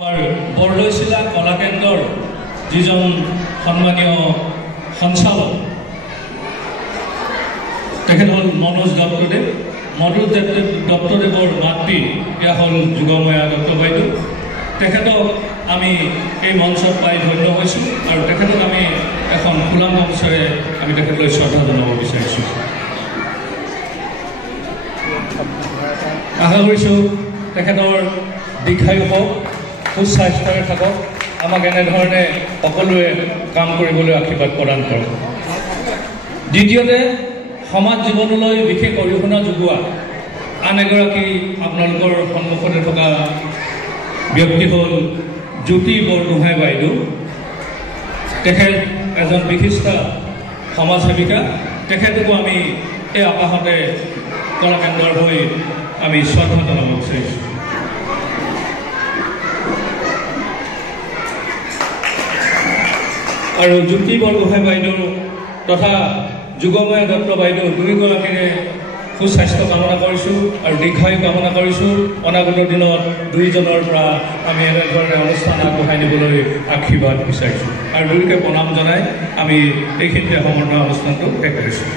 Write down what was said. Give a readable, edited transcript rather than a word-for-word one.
বৰদৈচিলা কলাকেন্দ্ৰৰ যিজন সন্মানীয় সঞ্চালক তেখেত হ'ল মনোজ দত্তদেৱ। মনোজ দত্তদেৱৰ মাতৃ এয়া হ'ল যোগময়া দত্ত বাইদেউ। তেখেতক আমি এই মঞ্চত পাই ধন্য হৈছোঁ আৰু তেখেতক আমি এখন খোলা মঞ্চৰে আমি তেখেতলৈ শ্ৰদ্ধা জনাব বিচাৰিছোঁ। আশা কৰিছোঁ তেখেতৰ দীৰ্ঘায়ু হওক, সুস্বাস্থ্যৰে থাকক, আমাক এনেধৰণে সকলোৱে কাম কৰিবলৈ আশীৰ্বাদ প্ৰদান কৰক। দ্বিতীয়তে, সমাজ জীৱনলৈ বিশেষ অৰিহণা যোগোৱা আন এগৰাকী আপোনালোকৰ সন্মুখতে থকা ব্যক্তি হ'ল জ্যোতি বৰগোহাঁই বাইদেউ। তেখেত এজন বিশিষ্ট সমাজসেৱিকা। তেখেতকো আমি এই আকাশতে কলাকেন্দ্ৰৰ হৈ আমি শ্ৰদ্ধা জনাব বিচাৰিছোঁ। আৰু জ্যোতি বৰগোহাঁই বাইদেউ তথা যোগময়া দত্ত বাইদেউ দুয়োগৰাকীৰে সুস্বাস্থ্য কামনা কৰিছোঁ আৰু দীৰ্ঘায়ু কামনা কৰিছোঁ। অনাগত দিনত দুয়োজনৰ পৰা আমি এনেধৰণে অনুষ্ঠান আগবঢ়াই নিবলৈ আশীৰ্বাদ বিচাৰিছোঁ আৰু দুয়োকে প্ৰণাম জনাই আমি এইখিনিতে সমগ্ৰ অনুষ্ঠানটো শেষ কৰিছোঁ।